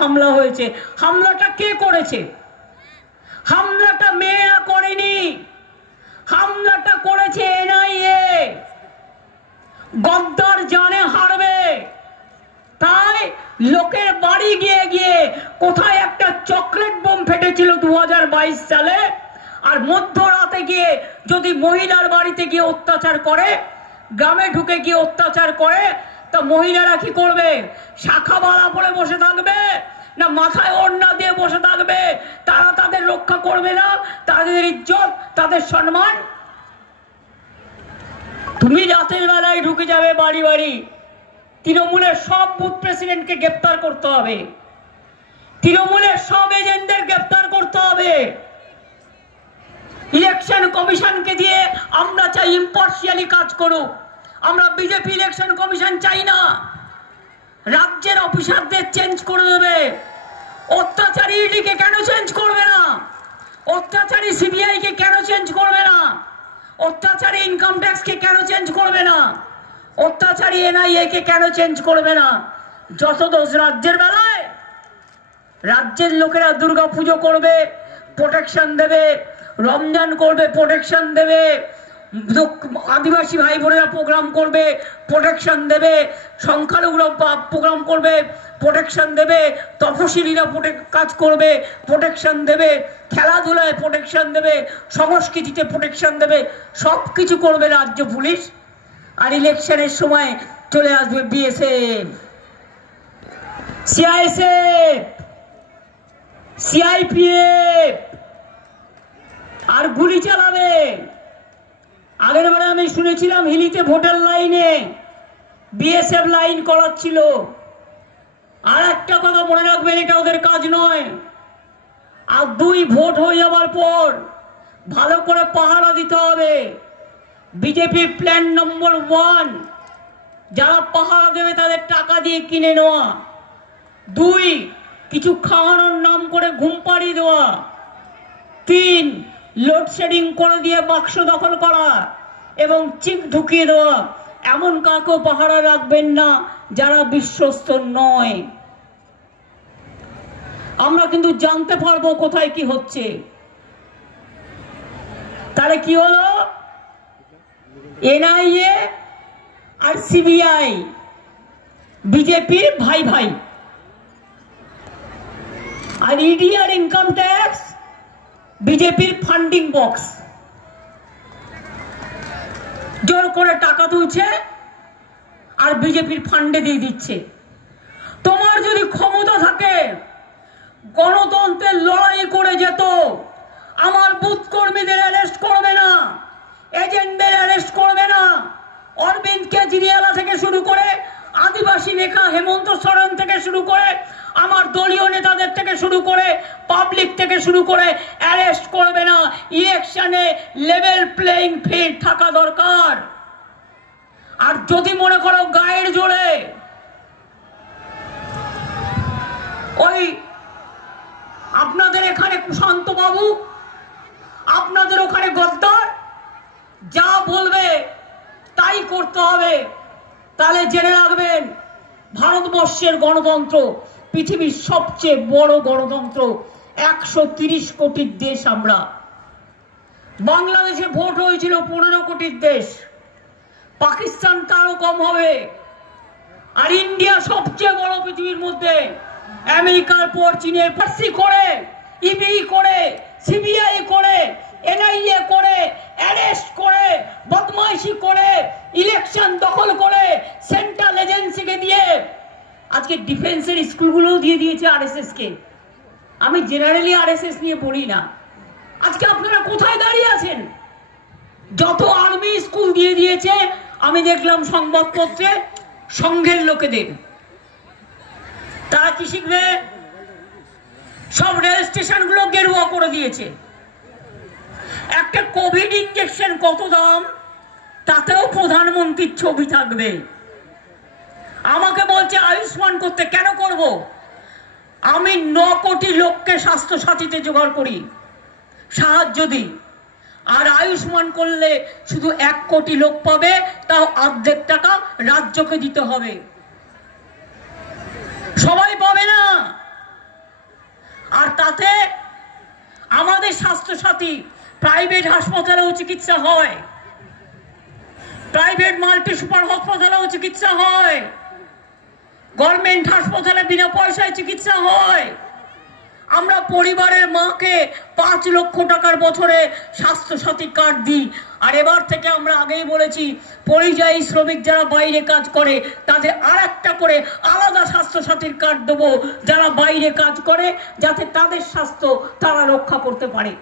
হামলা হয়েছে। হামলাটা কে করেছে? হামলাটা মেয়েরা করেনি, হামলাটা করেছে এনআইএ। গদ্দার জানে হারবে, তাই লোকের বাড়ি গিয়ে গিয়ে কোথায় একটা চকলেট বোম ফেটেছিল 2022 সালে, আর মধ্যরাতে গিয়ে যদি মহিলার বাড়িতে গিয়ে অত্যাচার করে, গ্রামে ঢুকে গিয়ে অত্যাচার করে, তা মহিলারা কি করবে? শাখা বালা পরে বসে থাকবে না মাথায় ওড়না দিয়ে বসে থাকবে? তারা তাদের রক্ষা করবে না, তাদের ইজ্জত, তাদের সম্মান? তুমি রাতের বেলায় ঢুকে যাবে বাড়ি বাড়ি, তৃণমূলের সব বুথ প্রেসিডেন্টকে গ্রেপ্তার করতে হবে, তৃণমূলের সব এজেন্টদের গ্রেপ্তার করতে হবে। ইলেকশন কমিশনকে দিয়ে আমরা চাই ইম্পার্শিয়ালি কাজ করুক। আমরা বিজেপি ইলেকশন কমিশন চাই না। রাজ্যের অফিসারদের চেঞ্জ করে দেবে। অত্যাচারী ইডিকে কেন চেঞ্জ করবে না? অত্যাচারী সিবিআই কে কেন চেঞ্জ করবে না? অত্যাচারী ইনকাম ট্যাক্স কে কেন চেঞ্জ করবে না? অত্যাচারী এনআইএ কে কেন চেঞ্জ করবে না? যত দোষ রাজ্যের বেলায়। রাজ্যের লোকেরা দুর্গা পুজো করবে, প্রোটেকশন দেবে, রমজান করবে, প্রোটেকশন দেবে, আদিবাসী ভাই বোনেরা প্রোগ্রাম করবে, প্রোটেকশন দেবে, সংখ্যালঘুরা প্রোগ্রাম করবে, প্রোটেকশন দেবে, তপশিলীরা কাজ করবে, প্রোটেকশন দেবে, খেলাধুলায় প্রোটেকশন দেবে, সংস্কৃতিতে প্রোটেকশন দেবে, সব কিছু করবে রাজ্য পুলিশ। আর ইলেকশনের সময় চলে আসবে বিএসএফ, সিআইএসএফ, সিআইপিএফ, আর গুলি চালাবে। আগের বারে আমি শুনেছিলাম হিলিতে ভোটার লাইনে বিএসএফ লাইন করাচ্ছিল। আর একটা কথা মনে রাখবেন, এটা ওদের কাজ নয়। আর 2 ভোট হয়ে যাওয়ার পর ভালো করে পাহারা দিতে হবে। বিজেপির প্ল্যান নম্বর 1, যারা পাহারা দেবে তাদের টাকা দিয়ে কিনে নেওয়া। 2, কিছু খাওয়ানোর নাম করে ঘুম পাড়িয়ে দেওয়া। 3, লোডশেডিং করে দিয়ে বাক্স দখল করা এবং চিপ ঢুকিয়ে দেওয়া। এমন কাউকে পাহারা রাখবেন না যারা বিশ্বস্ত নয়। আমরা কিন্তু জানতে পারবো কোথায় কি হচ্ছে। তাহলে কি হলো? এনআইএ আর সিবিআই বিজেপির ভাই ভাই, আর ইডি আর ইনকাম ট্যাক্স বিজেপির ফান্ডিং বক্স। জোর করে টাকা তুলছে আর বিজেপির ফান্ডে দিয়ে দিচ্ছে। তোমার যদি ক্ষমতা থাকে, গণতন্ত্রের লড়াই করে যেত, আমার বুথ কর্মীদের অ্যারেস্ট করবে না, এজেন্টদের অ্যারেস্ট করবে না, অরবিন্দ কেজরিওয়াল থেকে শুরু করে আদিবাসী নেতা হেমন্ত সোরেন থেকে শুরু করে আমার দলীয় নেতাদের থেকে শুরু করে পাবলিক থেকে শুরু করে অ্যারেস্ট করবে না। ইলেকশনে লেভেল প্লেইং ফিল্ড থাকা দরকার। আর যদি মনে করো গায়ের জোরে ওই আপনাদের এখানে কুশান্ত বাবু, আপনাদের ওখানে গদ্দার যা বলবে তাই করতে হবে, তাহলে জেনে রাখবেন ভারতবর্ষের গণতন্ত্র পৃথিবীর সবচেয়ে বড় গণতন্ত্র। 130 কোটির দেশ আমরা। বাংলাদেশে ভোট হয়েছিল 15 কোটির দেশ, পাকিস্তান তারও কম হবে। আর ইন্ডিয়া সবচেয়ে বড় পৃথিবীর মধ্যে। আমেরিকার পর চীনের ফাঁসি করে, ইবি করে, সিবিআই করে, এনআইএ করে, অ্যারেস্ট করে, বদমাইশি করে, ইলেকশন দখল করে, সেন্ট্রাল এজেন্সিকে দিয়ে আজকে ডিফেন্সের স্কুলগুলো দিয়ে দিয়েছে আরএসএস কে। আমি জেনারেলি আরএসএস নিয়ে পড়ি না। আজকে আপনারা কোথায় দাঁড়িয়ে আছেন? যত আর্মি স্কুল দিয়ে দিয়েছে আমি দেখলাম সংবাদপত্রে সংঘের লোকেদের। তারা কি শিখবে? সব রেল স্টেশনগুলো গেরুয়া করে দিয়েছে। একটা কোভিড ইনজেকশন কত দাম, তাতেও প্রধানমন্ত্রীর ছবি থাকবে। আমাকে বলছে আয়ুষ্মান করতে। কেন করব? আমি 9 কোটি লোককে স্বাস্থ্য সাথীতে জোগাড় করি, সাহায্য দিই। আর আয়ুষ্মান করলে শুধু 1 কোটি লোক পাবে, তাও অর্ধেক টাকা রাজ্যকে দিতে হবে। সবাই পাবে না। সাথী প্রাইভেট হাসপাতালেও চিকিৎসা হয়, প্রাইভেট মাল্টি সুপার হাসপাতালেও চিকিৎসা হয়, গভর্নমেন্ট হাসপাতালে বিনা পয়সায় চিকিৎসা হয়। আমরা পরিবারের মাকে 5 লক্ষ টাকার বছরে স্বাস্থ্য সাথী কার্ড দিই। আর এবার থেকে আমরা আগেই বলেছি, পরিযায়ী শ্রমিক যারা বাইরে কাজ করে তাদের আরেকটা করে আলাদা স্বাস্থ্য সাথীর কার্ড দেবো, যারা বাইরে কাজ করে, যাতে তাদের স্বাস্থ্য তারা রক্ষা করতে পারে।